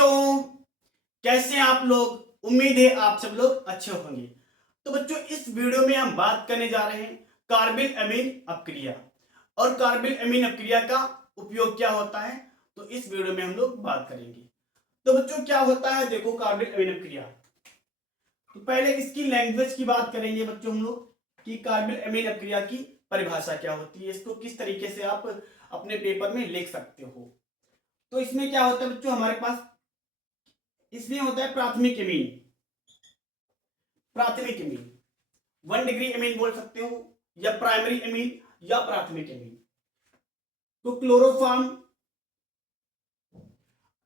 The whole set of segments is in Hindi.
बच्चों, कैसे हैं आप लोग। उम्मीद है आप सब लोग अच्छे होंगे। तो बच्चों, इस वीडियो में हम बात करने जा रहे हैं कार्बिल अमीन अपक्रिया और कार्बिल अमीन अपक्रिया का उपयोग क्या होता है। तो इस वीडियो में हम लोग बात करेंगे। तो बच्चों, क्या होता है, देखो कार्बिल अमीन अपक्रिया। तो पहले इसकी लैंग्वेज की बात करेंगे बच्चों हम लोग कि कार्बिल अमीन अपक्रिया की परिभाषा क्या होती है, इसको किस तरीके से आप अपने पेपर में लिख सकते हो। तो इसमें क्या होता है बच्चों, हमारे पास इसमें होता है प्राथमिक एमीन। प्राथमिक एमीन 1 डिग्री एमीन बोल सकते हो, या प्राइमरी एमीन, या प्राथमिक एमीन। तो क्लोरोफॉर्म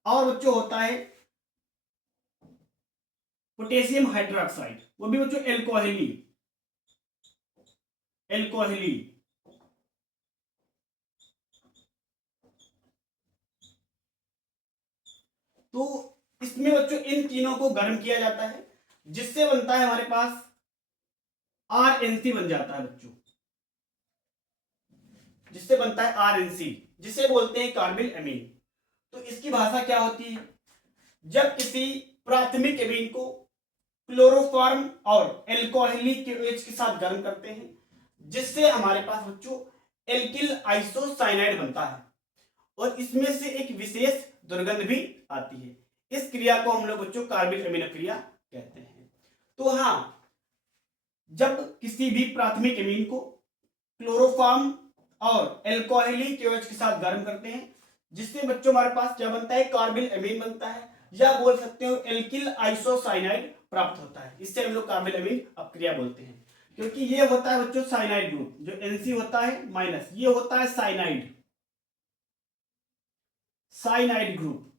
और बच्चों होता है पोटेशियम हाइड्रोक्साइड, वो भी बच्चों एल्कोहली। एल्कोहली तो इसमें बच्चों इन तीनों को गर्म किया जाता है, जिससे बनता है हमारे पास आरएनसी बन जाता है बच्चों, जिससे बनता है आरएनसी, जिसे बोलते हैं कार्बिल अमीन। तो इसकी भाषा क्या होती है, जब किसी प्राथमिक एमीन को क्लोरोफॉर्म और एल्कोहलिक के साथ गर्म करते हैं, जिससे हमारे पास बच्चों एल्किल आइसोसाइनाइड बनता है और इसमें से एक विशेष दुर्गंध भी आती है। इस क्रिया को हम लोग बच्चों कार्बिल अमीन क्रिया कहते हैं। तो हाँ, जब किसी भी प्राथमिक एमीन को क्लोरोफॉर्म और एल्कोहलिक के साथ गर्म करते हैं, जिससे बच्चों हमारे पास क्या बनता है, कार्बिल अमीन बनता है, या बोल सकते हो एल्किल आइसोसाइनाइड प्राप्त होता है। इससे हम लोग कार्बिल अमीन अपक्रिया बोलते हैं, क्योंकि ये होता है बच्चों साइनाइड ग्रुप। जो एनसी होता है माइनस, ये होता है साइनाइड साइनाइड ग्रुप,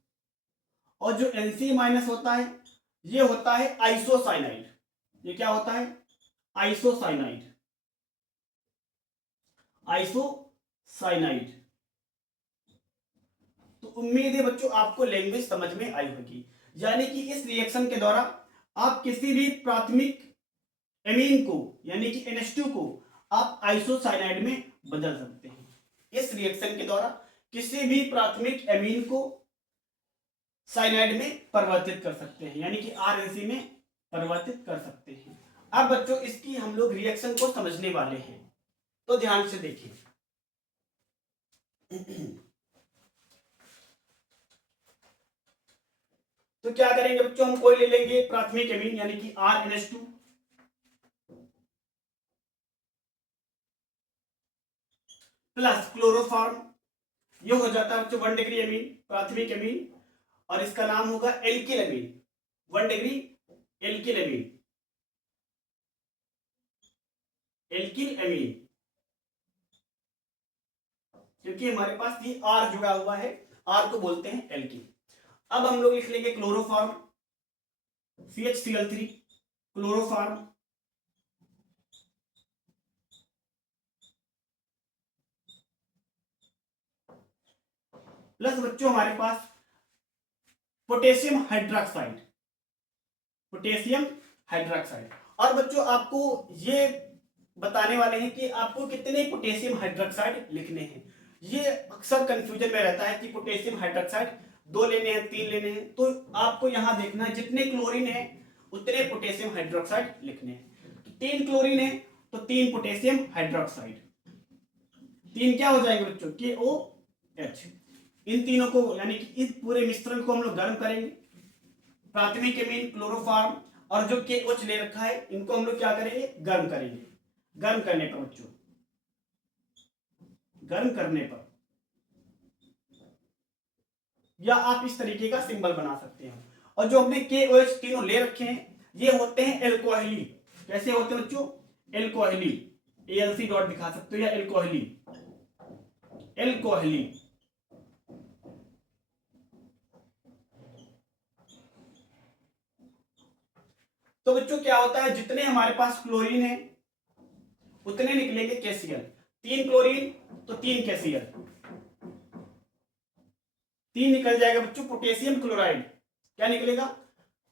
और जो एनसी माइनस होता है ये होता है आइसोसाइनाइड। ये क्या होता है, आइसोसाइनाइड। आइसोसाइनाइड। तो उम्मीद है बच्चों आपको लैंग्वेज समझ में आई होगी। यानी कि इस रिएक्शन के द्वारा आप किसी भी प्राथमिक एमीन को यानी कि NH2 को आप आइसोसाइनाइड में बदल सकते हैं। इस रिएक्शन के द्वारा किसी भी प्राथमिक एमीन को साइनाइड में परिवर्तित कर सकते हैं, यानी कि RNC में परिवर्तित कर सकते हैं। अब बच्चों इसकी हम लोग रिएक्शन को समझने वाले हैं, तो ध्यान से देखिए। तो क्या करेंगे बच्चों, हम कोई ले लेंगे प्राथमिक एमीन यानी कि RNH2 प्लस क्लोरोफॉर्म। ये हो जाता है बच्चों 1 डिग्री एमीन, प्राथमिक एमीन, और इसका नाम होगा alkyl amine. 1 degree alkyl amine, alkyl amine, क्योंकि हमारे पास ये R जुड़ा हुआ है, R को बोलते हैं एल्किल। अब हम लोग लिख लेंगे क्लोरोफॉर्म CHCl3, क्लोरोफॉर्म प्लस बच्चों हमारे पास पोटेशियम हाइड्रोक्साइड, पोटेशियम हाइड्रोक्साइड। और बच्चों आपको ये बताने वाले हैं कि आपको कितने पोटेशियम हाइड्रोक्साइड लिखने हैं। ये अक्सर कंफ्यूजन में रहता है कि पोटेशियम हाइड्रोक्साइड 2 लेने हैं, 3 लेने हैं। तो आपको यहां देखना है जितने क्लोरीन है उतने पोटेशियम हाइड्रोक्साइड लिखने हैं। तो 3 क्लोरीन है तो 3 पोटेशियम हाइड्रोक्साइड, 3 क्या हो जाएंगे बच्चों, KOH। इन तीनों को यानी कि इस पूरे मिश्रण को हम लोग गर्म करेंगे। प्राथमिक एमीन, क्लोरोफॉर्म और जो KOH ले रखा है, इनको हम लोग क्या करेंगे, गर्म करेंगे। गर्म करने पर बच्चों, गर्म करने पर, या आप इस तरीके का सिंबल बना सकते हैं। और जो हमने KOH तीनों ले रखे हैं, ये होते हैं एल्कोहली। कैसे होते हैं बच्चों, एल्कोहली। ALC डॉट दिखा सकते हो, या एल्कोहली, एल्कोहली। तो बच्चों क्या होता है, जितने हमारे पास क्लोरीन है उतने निकलेंगे KCl। 3 क्लोरीन तो 3 KCl, 3 निकल जाएगा बच्चों पोटेशियम क्लोराइड। क्या निकलेगा,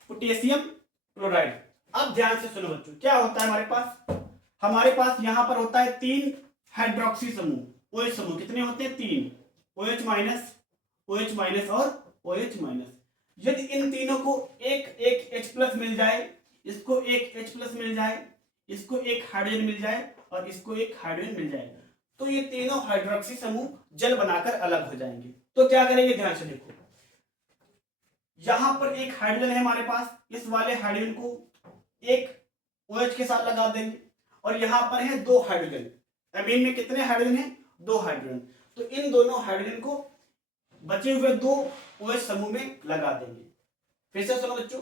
पोटेशियम क्लोराइड। अब ध्यान से सुनो बच्चों, क्या होता है हमारे पास यहां पर होता है 3 हाइड्रोक्सी समूह, OH समूह। कितने होते हैं, 3, OH माइनस, OH माइनस और OH माइनस। यदि इन तीनों को एक एक H प्लस मिल जाए, इसको एक H प्लस मिल जाए, इसको एक हाइड्रोजन मिल जाए और इसको एक हाइड्रोजन मिल जाए, तो ये तीनों हाइड्रोक्सी समूह जल बनाकर अलग हो जाएंगे। तो क्या करेंगे, ध्यान से देखो, यहां पर एक हाइड्रोजन है हमारे पास, इस वाले हाइड्रोजन को एक OH के साथ लगा देंगे और यहां पर है दो हाइड्रोजन। अमीन में कितने हाइड्रोजन है, दो हाइड्रोजन। तो इन दोनों हाइड्रोजन को बचे हुए दो OH समूह में लगा देंगे। फिर से सुनो बच्चों,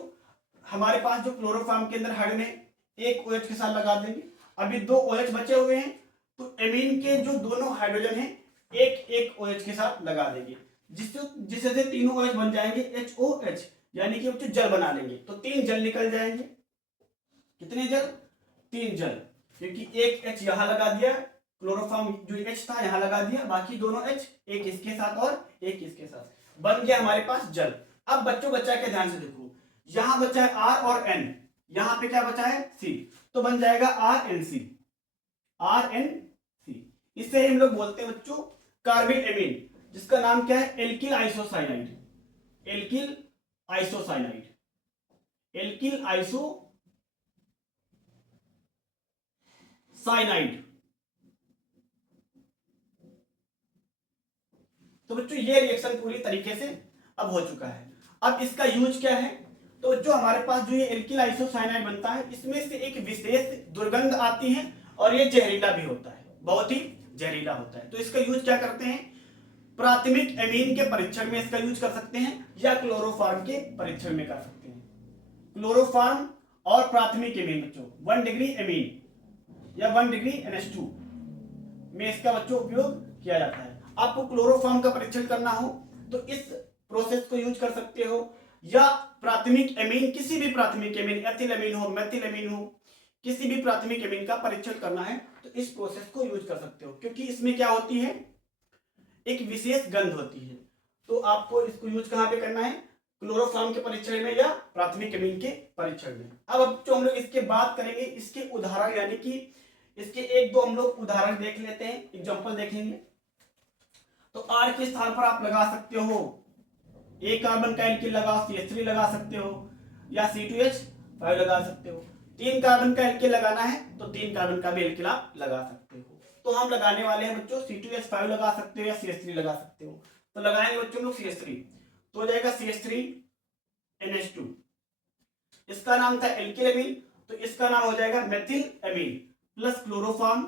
हमारे पास जो क्लोरोफॉर्म के अंदर हाइड्रोजन है एक OH के साथ लगा देंगे, अभी दो OH बचे हुए हैं, तो अमीन के जो दोनों हाइड्रोजन हैं एक एक OH के साथ लगा देंगे, जिससे से तीनों OH बन जाएंगे HOH, यानी कि बच्चों जल बना लेंगे। तो तीन जल निकल जाएंगे। कितने जल, तीन जल, क्योंकि एक H यहां लगा दिया, क्लोरोफॉर्म जो H था यहां लगा दिया, बाकी दोनों H एक इसके साथ और एक इसके साथ, बन गया हमारे पास जल। अब बच्चों बच्चा के ध्यान से देखो, यहां बचा है R और N, यहां पे क्या बचा है C, तो बन जाएगा RNC, RNC। इसे हम लोग बोलते हैं बच्चों कार्बिल एमीन, जिसका नाम क्या है, alkyl isocyanide, alkyl isocyanide, alkyl isocyanide. तो बच्चों ये रिएक्शन पूरी तरीके से अब हो चुका है। अब इसका यूज क्या है, तो जो हमारे पास जो ये एल्किल आइसोसाइनाइड बनता है, इसमें से एक विशेष दुर्गंध आती है और ये जहरीला भी होता है, बहुत ही जहरीला होता है। तो इसका यूज क्या करते हैं, प्राथमिक एमीन के परीक्षण में इसका यूज कर सकते हैं या क्लोरोफॉर्म के परीक्षण में कर सकते हैं। क्लोरोफॉर्म और प्राथमिक एमीन बच्चों 1 डिग्री एमीन या 1 डिग्री NH2 में इसका बच्चों उपयोग किया जाता है। आपको क्लोरोफॉर्म का परीक्षण करना हो तो इस प्रोसेस को यूज कर सकते हो, या प्राथमिक एमीन, किसी भी प्राथमिक एमीन, एथिल एमीन हो, मेथिल एमीन हो, किसी भी प्राथमिक एमीन का परीक्षण करना है तो इस प्रोसेस को यूज कर सकते हो, क्योंकि इसमें क्या होती है, एक विशेष गंध होती है। तो आपको इसको यूज कहां पे करना है, क्लोरोफॉर्म के परीक्षण में या प्राथमिक एमीन के परीक्षण में। अब जो हम लोग इसके बात करेंगे, इसके उदाहरण यानी कि इसके एक दो हम लोग उदाहरण देख लेते हैं, एग्जांपल देखेंगे। तो R के स्थान पर आप लगा सकते हो एक कार्बन का एल्किल लगाओ, CH3 लगा सकते हो, या C2H5 लगा सकते हो। 3 कार्बन का एल्किल लगाना है तो 3 कार्बन का भी एल्किल आप लगा सकते हो। तो हम लगाने वाले हैं बच्चों C2H5 लगा सकते हो या CH3 लगा सकते हो। तो लगाएंगे बच्चों लोग CH3, तो हो जाएगा CH3NH2। इसका नाम था एल्किल एमीन, तो इसका नाम हो जाएगा methyl amine plus chloroform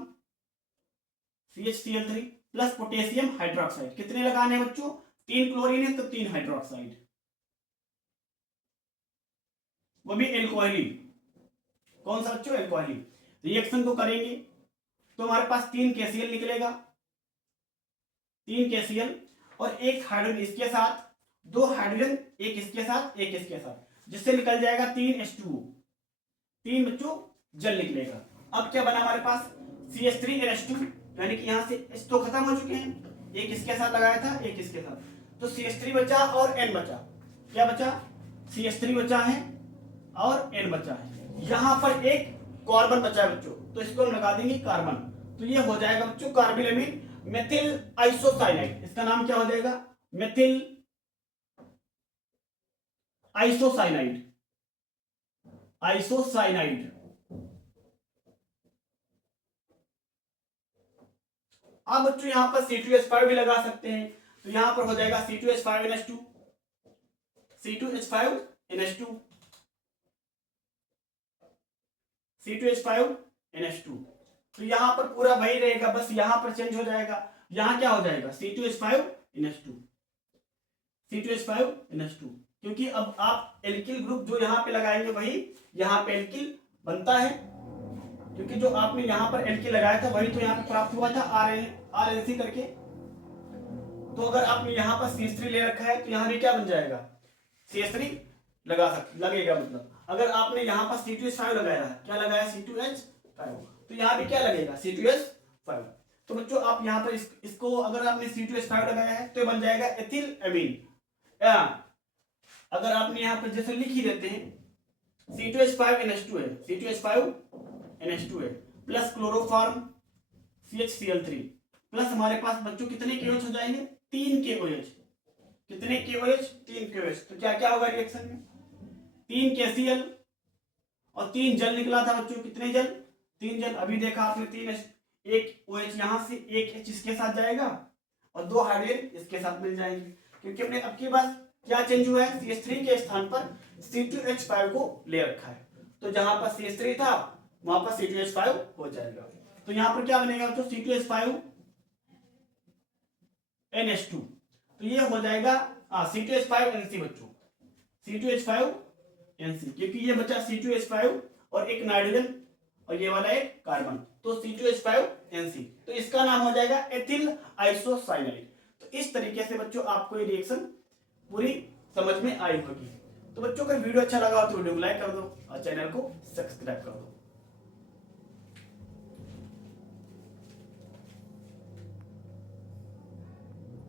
CHCl3 plus potassium hydroxide. कितने लगाने हैं बच्चों, 3 क्लोरीन है तो 3 हाइड्रोक्साइड, वो भी एल्कोहलिक। कौन सा बच्चों, एल्कोहलिक। रिएक्शन को करेंगे तो हमारे पास 3 KCl निकलेगा, 3 KCl और एक हाइड्रोजन इसके साथ, 2 हाइड्रोजन एक इसके साथ एक इसके साथ, जिससे निकल जाएगा 3 H2O, 3 बच्चों जल निकलेगा। अब क्या बना हमारे पास CH3NH2, यानी कि यहां से H तो खत्म हो चुके हैं, एक इसके साथ लगाया था एक इसके साथ, तो CH3 बचा और N बचा। क्या बचा, CH3 बचा है और N बचा है। यहां पर एक कार्बन बचा है बच्चों, तो इसको हम लगा देंगे कार्बन, तो ये हो जाएगा बच्चों कार्बिल एमीन मेथिल आइसोसाइनाइड। इसका नाम क्या हो जाएगा, मेथिल आइसोसाइनाइड, आइसोसाइनाइड। अब बच्चों यहां पर C2H5 भी लगा सकते हैं, तो यहां पर हो जाएगा C2H5NH2, C2H5NH2, C2H5NH2। तो यहां पर पूरा वही रहेगा, बस यहां पर चेंज हो जाएगा। यहां क्या हो जाएगा C2H5NH2, C2H5NH2, क्योंकि अब आप एल्किल ग्रुप जो यहां पे लगाएंगे वही यहां पे एल्किल बनता है, क्योंकि जो आपने यहां पर एल्किल लगाया था वही तो यहां पे प्राप्त हुआ था RNC करके। तो अगर आपने यहां पर CH3 ले रखा है तो यहां भी क्या बन जाएगा, CH3 लगेगा। मतलब अगर आपने यहां पर C2H5 लगाया है, क्या लगाया C2H5, तो यहां भी क्या लगेगा C2H5। तो बच्चों आप यहां पर इसको अगर आपने C2H5 लगाया है तो ये बन जाएगा एथिल एमीन। अगर आपने यहां पर जैसे लिख ही देते हैं C2H5NH2 है, C2H5NH2 है प्लस क्लोरोफॉर्म CHCl3 प्लस हमारे पास बच्चों कितने KOH हो जाएंगे, 3 KOH, कितने KOH, 3 KOH। तो क्या क्या होगा रिएक्शन में, 3 KCl और 3 जल निकला था बच्चों। कितने जल, 3 जल। अभी देखा आपने 3H, एक OH यहाँ से, एक H इसके साथ जाएगा और 2 हाइड्रोजन इसके साथ मिल जाएंगे, क्योंकि हमने अब की बार क्या चेंज हुआ है, CH3 के स्थान पर C2H5 को ले रखा है। तो जहां पर CH3 था वहां पर C2H5 हो जाएगा। तो यहाँ पर क्या बनेगा बच्चों, C2H5 NH2। तो ये हो जाएगा C2H5NC बच्चों, C2H5NC, क्योंकि ये बचा C2H5 और एक नाइट्रोजन और ये वाला एक कार्बन, तो C2H5NC। तो इसका नाम हो जाएगा एथिल आइसोसाइनाइड। तो इस तरीके से बच्चों आपको ये रिएक्शन पूरी समझ में आई होगी। तो बच्चों का वीडियो अच्छा लगा हो तो वीडियो को लाइक कर दो और चैनल को सब्सक्राइब कर दो।